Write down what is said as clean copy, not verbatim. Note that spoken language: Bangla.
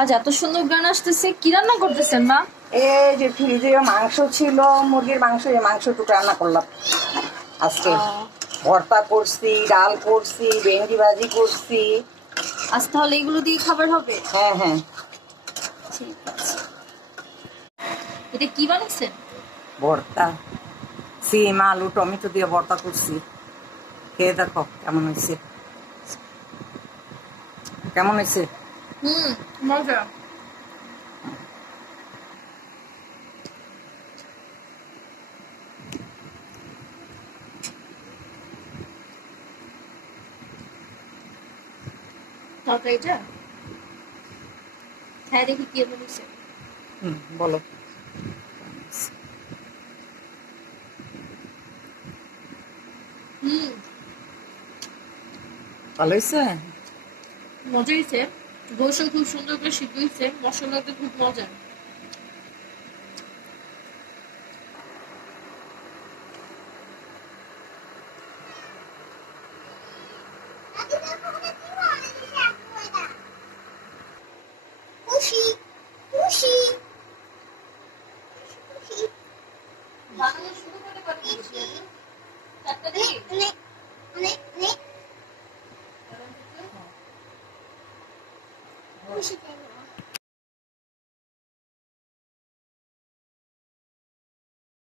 আজ এত সুন্দর গান আসতেছে, কি রান্না করতেছেন মা? এই যে ফ্রিজে মাংস ছিল, মুরগির মাংস, এই মাংস টুকু রান্না করলাম আজকে। আহ, ভর্তা করছি, ডাল করছি, ভেন্ডি ভাজি করছি। আজ তাহলে এগুলো দিয়ে খাবার হবে? হ্যাঁ হ্যাঁ। ঠিক আছে। এটা কি বানাইছেন? ভর্তা, সিম আলু টমেটো দিয়ে ভর্তা করছি। খেয়ে দেখো কেমন হয়েছে। কেমন হয়েছে? হুম, মজা। তরকারিটা হ্যাঁ, দেখি কি বানিয়েছে। বলো। হুম, ভালো হয়েছে। মজা হয়েছে। গোসল খুব সুন্দর করে সিদ্ধ হয়েছে, মশলাতে খুব মজা। বানানো শুরু করে কবে দিয়েছি? চারটা দিই?